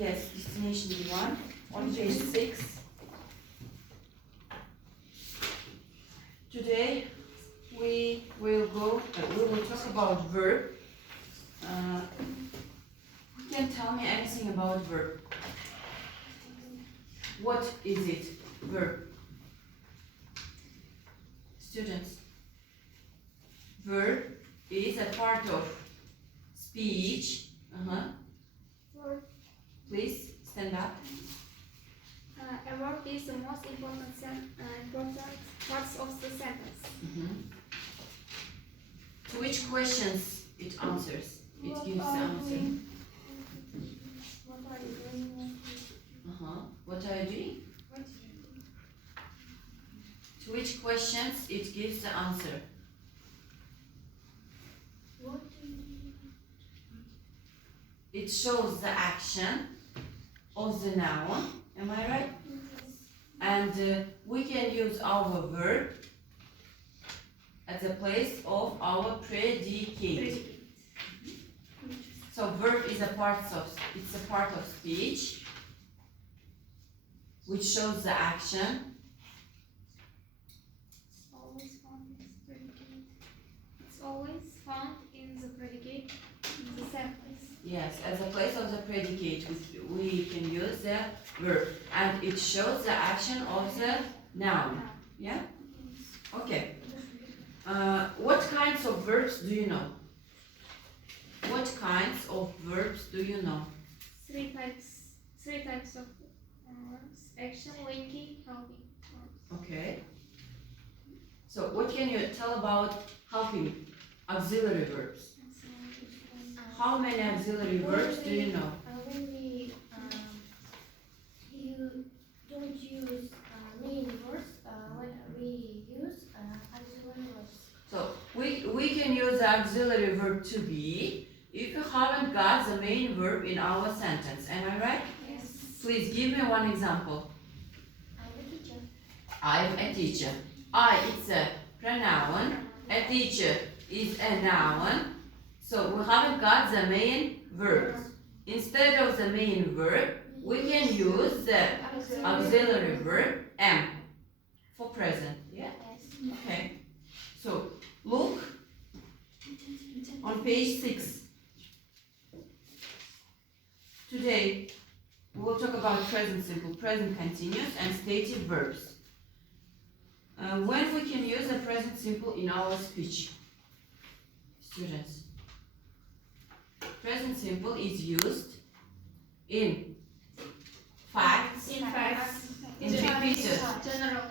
Yes, destination D1 on page 6. Today we will talk about verb. You can tell me anything about verb. What is it? Verb. Students, verb is a part of speech. Verb. Please stand up. A verb is the most important parts of the sentence. To which questions it answers? It gives the answer. What are you doing? What are you doing? To which questions it gives the answer? What do you do? It shows the action of the noun. Am I right? And we can use our verb at the place of our predicate. So verb is a part of speech which shows the action. It's always found in the predicate in the sentence. Yes, as a place of the predicate, we can use the verb, and it shows the action of the noun. Yeah? Okay. What kinds of verbs do you know? What kinds of verbs do you know? Three types of verbs: action, linking, helping verbs. Okay. So what can you tell about helping auxiliary verbs? How many auxiliary verbs do you know? When we you don't use main verbs, when we use auxiliary verbs. So we can use the auxiliary verb to be if you haven't got the main verb in our sentence. Am I right? Yes. Please give me one example. I'm a teacher. I'm a teacher. I, it's a pronoun. A teacher is a noun. So we haven't got the main verb. Instead of the main verb, we can use the auxiliary verb am for present. Yeah? Yes. Okay. So look on page 6. Today we will talk about present simple, present continuous, and stative verbs. When we can use the present simple in our speech? Students, present simple is used in facts, in repeated General.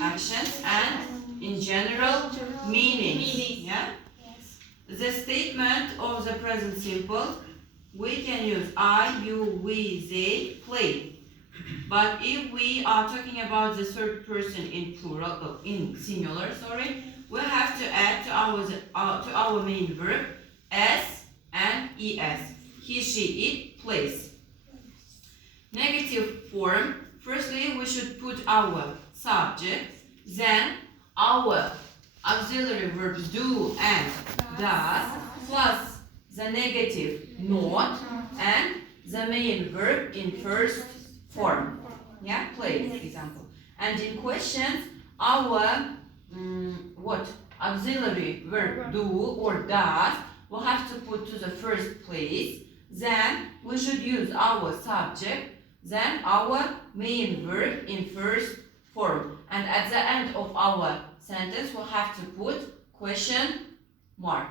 actions, and in general meanings. Yeah? Yes. The statement of the present simple, we can use I, you, we, they, play. But if we are talking about the third person in plural, in singular, we have to add to our main verb s and es. He, she, it, plays. Negative form. Firstly, we should put our subject, then our auxiliary verbs do and does, plus the negative not, and the main verb in first form. Yeah, play, for example. And in questions, our auxiliary verb do or does will have to put to the first place. Then we should use our subject, then our main verb in first form. And at the end of our sentence, we'll have to put question mark.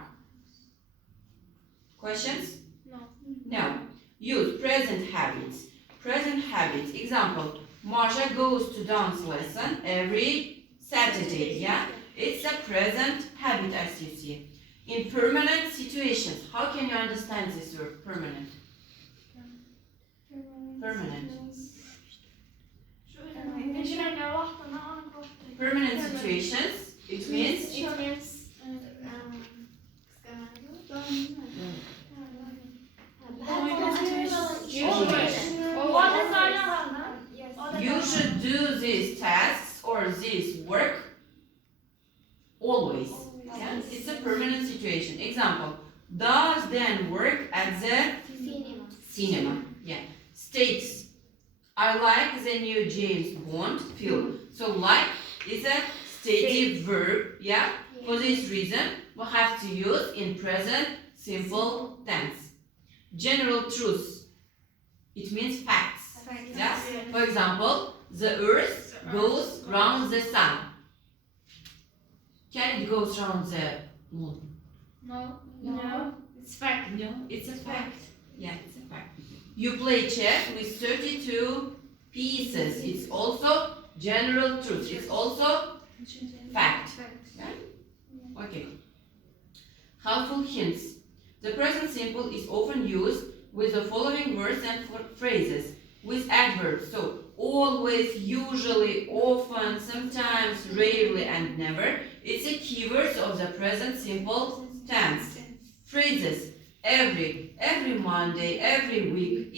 Questions? No. No. Use present habits. Present habits. Example, Marsha goes to dance lesson every Saturday. Yeah? It's a present habit, as you see. In permanent situations, how can you understand this word, permanent? Permanent. Permanent situations, it means you should do these tasks or this work always. Yeah? It's a permanent situation. Example, does Dan work at the Cinema. Yeah. States. I like the new James Bond film. So like is a stative verb. Yeah. For this reason, we have to use in present simple tense. General truth. It means facts. Yeah. For example, the earth goes round the sun. Can it goes round the moon? No. No. It's fact. No, it's a fact. Yeah, it's a fact. You play chess with 32 pieces. It's also general truth. It's also fact. Yeah? Okay. Helpful hints. The present simple is often used with the following words and phrases with adverbs. So always, usually, often, sometimes, rarely, and never. It's a keywords of the present simple tense. Phrases: every Monday, every week,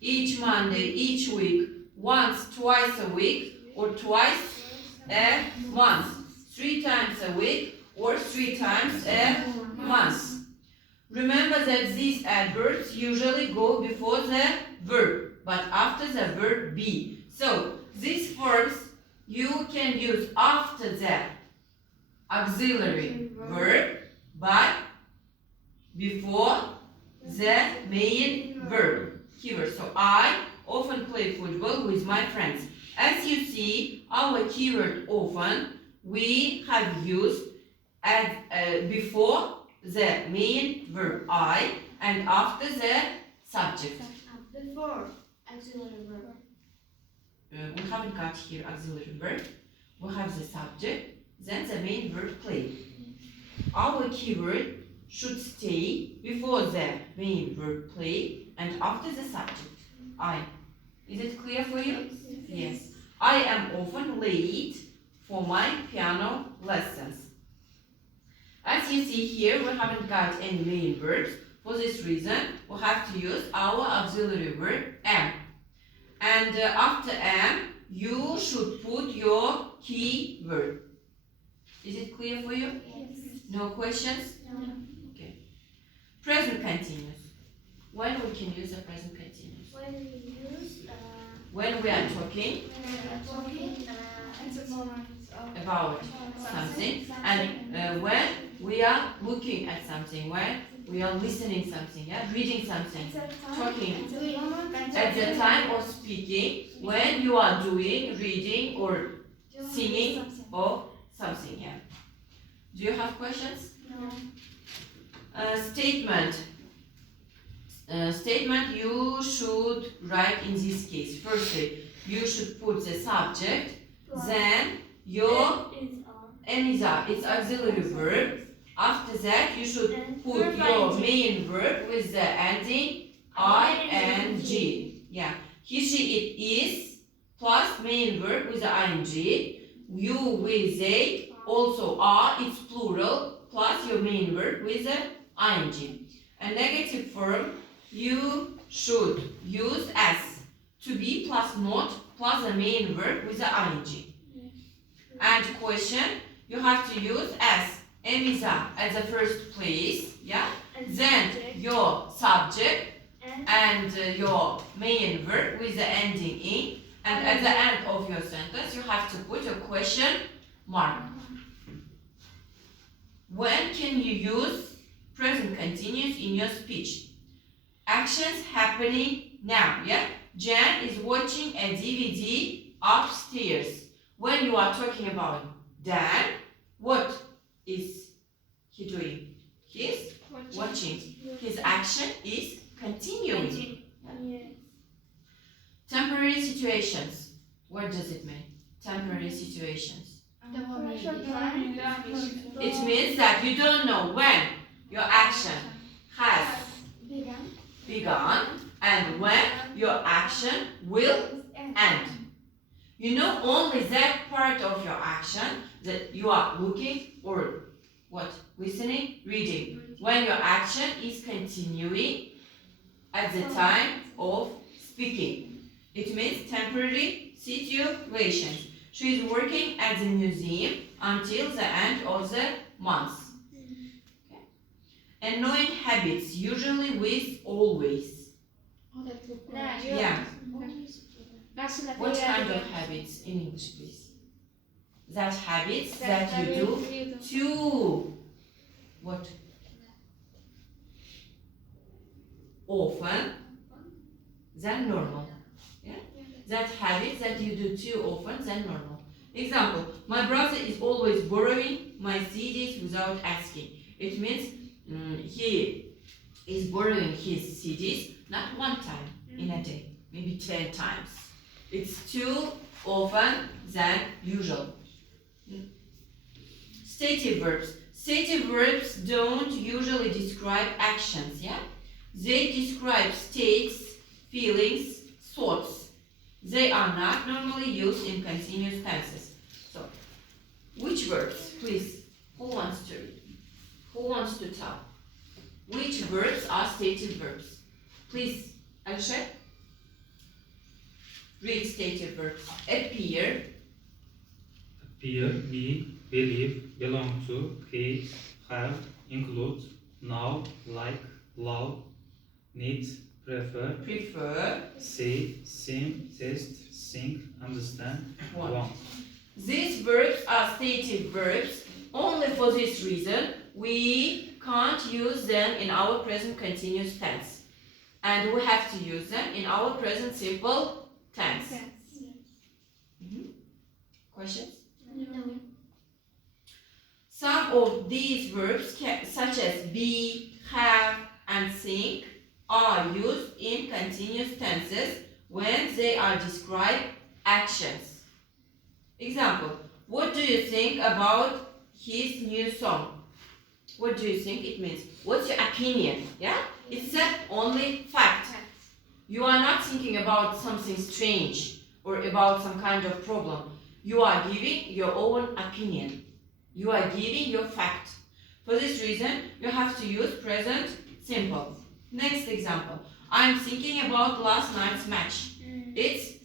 each Monday, each week, once, twice a week, or twice a month, 3 times a week, or 3 times a month. Remember that these adverbs usually go before the verb, but after the verb be. So these forms you can use after the auxiliary verb, but before the main verb. Keyword. So I often play football with my friends. As you see, our keyword often we have used as before the main verb I and after the subject. Before auxiliary verb. We haven't got here auxiliary verb. We have the subject, then the main verb play. Our keyword should stay before the main verb play and after the subject, I. Is it clear for you? Yes. I am often late for my piano lessons. As you see here, we haven't got any main verbs. For this reason, we have to use our auxiliary verb am. And after am, you should put your key word. Is it clear for you? Yes. No questions? No. Okay. Present continuous. When we can use the present continuous? When we use When we are talking At the moment of about something, and when we are looking at something, when we are listening something, yeah, reading something, talking. At the time of speaking, when you are doing, reading, or singing, or something, yeah. Do you have questions? No. Statement. Statement you should write in this case. Firstly, you should put the subject, then your emiza, it's auxiliary verb. After that, you should put your main verb with the ending ing. Yeah, he, she, it is plus main verb with the ing. You, we, they also are, it's plural, plus your main verb with the ing. A negative form you should use as to be plus not plus the main verb with the ing. And question you have to use as emiza at the first place, yeah. Then your subject and your main verb with the ending in, and at the end of your sentence you have to put a question mark. When can you use present continuous in your speech? Actions happening now, yeah? Jan is watching a DVD upstairs. When you are talking about Dan, what is he doing? He's watching. His action is continuing. Temporary situations. What does it mean? Temporary situations. It means that you don't know when your action has begun and when your action will end. You know only that part of your action that you are looking or what? Listening, reading. When your action is continuing at the time of speaking. It means temporary situations. She is working at the museum until the end of the month. Okay. Annoying habits, usually with always. Yeah. Karşındaki What kind yerde- of habits in English, please? That habits That that you do habits you do. too what? Often than normal. Yeah? That habits that you do too often than normal. Example, my brother is always borrowing my CDs without asking. It means he is borrowing his CDs not one time in a day, maybe 10 times. It's too often than usual. Stative verbs. Stative verbs don't usually describe actions, yeah? They describe states, feelings, thoughts. They are not normally used in continuous tenses. So, which verbs, please? Who wants to tell? Which verbs are stative verbs? Please, Aisha. Read stative verbs. Appear, Appear, be, believe, belong to, hate, have, include, know, like, love, need, prefer, say, seem, taste, sing, understand, want. These verbs are stative verbs. Only for this reason, we can't use them in our present continuous tense. And we have to use them in our present simple tense. Questions? No. Some of these verbs, such as be, have, and think, are used in continuous tenses when they are described actions. Example, what do you think about his new song? What do you think it means? What's your opinion? Yeah? It's only fact. You are not thinking about something strange or about some kind of problem. You are giving your own opinion. You are giving your fact. For this reason, you have to use present simple. Next example. I'm thinking about last night's match. It's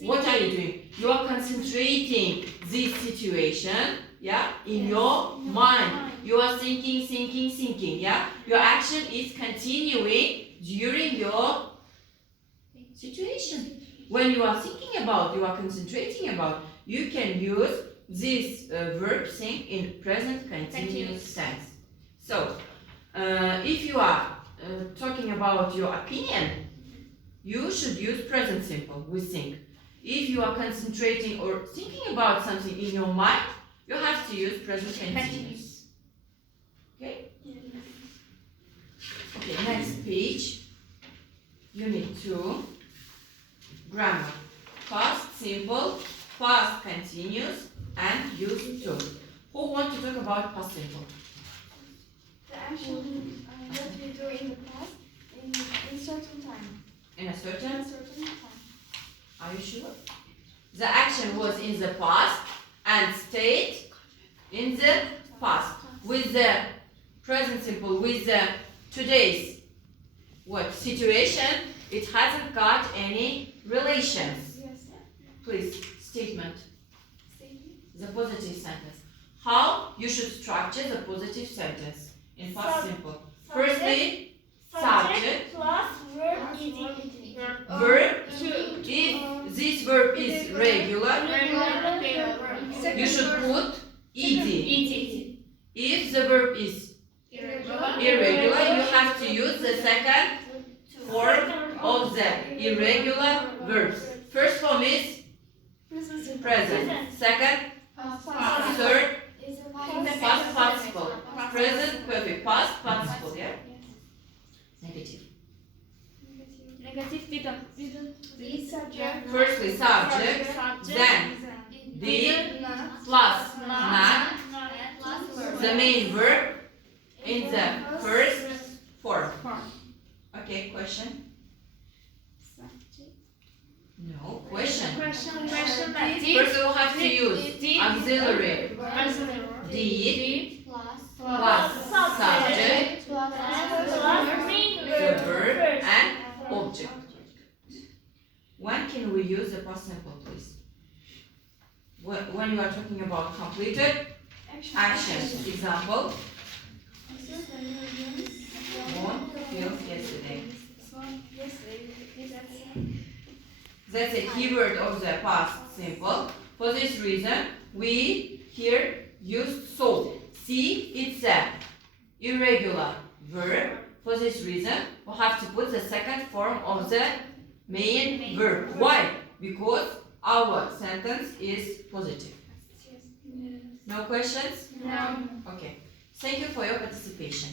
what are you doing? You are concentrating this situation, yeah, in your mind. You are thinking, yeah. Your action is continuing during your situation. When you are thinking about, you are concentrating about, you can use this verb think in present continuous tense. So, if you are talking about your opinion, you should use present simple with think. If you are concentrating or thinking about something in your mind, you have to use present continuous. Okay? Okay, next page. Unit 2. Grammar. Past simple, past continuous, and used to. Who want to talk about past simple? The action that we do in the past in certain time. In a certain? Time. Are you sure? The action was in the past and stayed in the past. With the present simple, with the today's situation, it hasn't got any relations. Yes. Please, statement. The positive sentence. How you should structure the positive sentence in past simple. Firstly, subject, plus verb verb. If this verb is regular, you should put ed. If the verb is irregular, you have to use the second form of the irregular verbs. First form is present. Second, third, past participle. Present perfect. Past participle, yeah? Negative. Negative didn't. Subject. Firstly, subject, then did, plus not, the main verb in the first form. Okay, question? No, question. Question. First we will have to use auxiliary. Did plus subject, the verb and object. When can we use the past simple, please? When you are talking about completed actions. Example, won field yesterday. That's a keyword of the past simple. For this reason, we here use saw. See, it's a irregular verb. For this reason, we have to put the second form of the main verb. Why? Because our sentence is positive. No questions? No. Okay. Thank you for your participation.